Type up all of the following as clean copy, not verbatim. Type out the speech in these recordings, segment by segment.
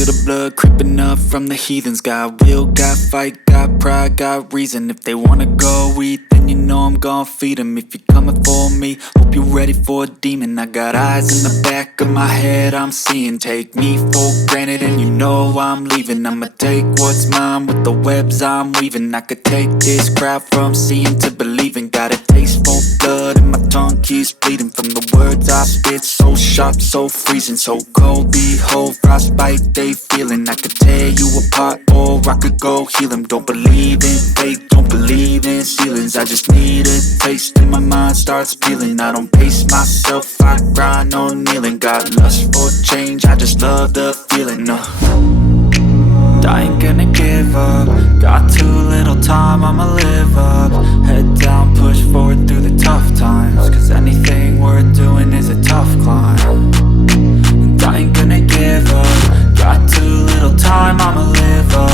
feel the blood creeping up from the heathens. Got will, got fight, got pride, got reason. If they wanna go eat, then you know I'm gon' feed them. If you're coming for me, hope you're ready for a demon. I got eyes in the back of my head, I'm seeing. Take me for granted and you know I'm leaving. I'ma take what's mine with the webs I'm weaving. I could take this crowd from seeing to believing. Got a taste for blood and my tongue keeps bleeding from the words I spit. So sharp, so freezing, so cold. Behold, frostbite they feeling. I could tear you apart or I could go heal them. Don't believe in fate, don't believe in ceilings. I just need a taste and my mind starts peeling. I don't pace myself, I grind on kneeling. Got lust for change, I just love the feeling. I ain't gonna give up. Got too little time, I'ma live up. Head down, push forward through the tough times. Cause anything worth doing is a tough climb. And I ain't gonna give up. Got too little time, I'ma live up.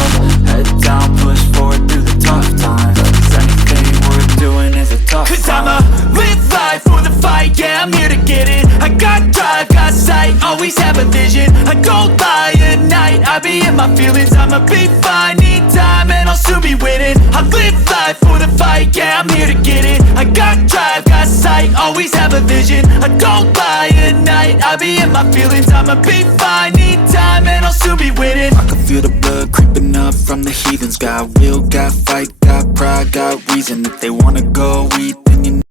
Head down, push forward through the tough times. Cause anything worth doing is a tough climb. Cause I'ma live life for the fight, yeah, I'm here to get it. I got drive, got sight, always have a vision. I don't lie at night, I be in my feelings. I'ma be fine, need time, and I'll soon be winning. I live life for the fight, yeah, I'm here to get it. I got drive, got sight, always have a vision. I don't lie at night, I be in my feelings. I'ma be fine, need time, and I'll soon be winning. I can feel the blood creeping up from the heathens. Got will, got fight, got pride, got reason. If they wanna go eat,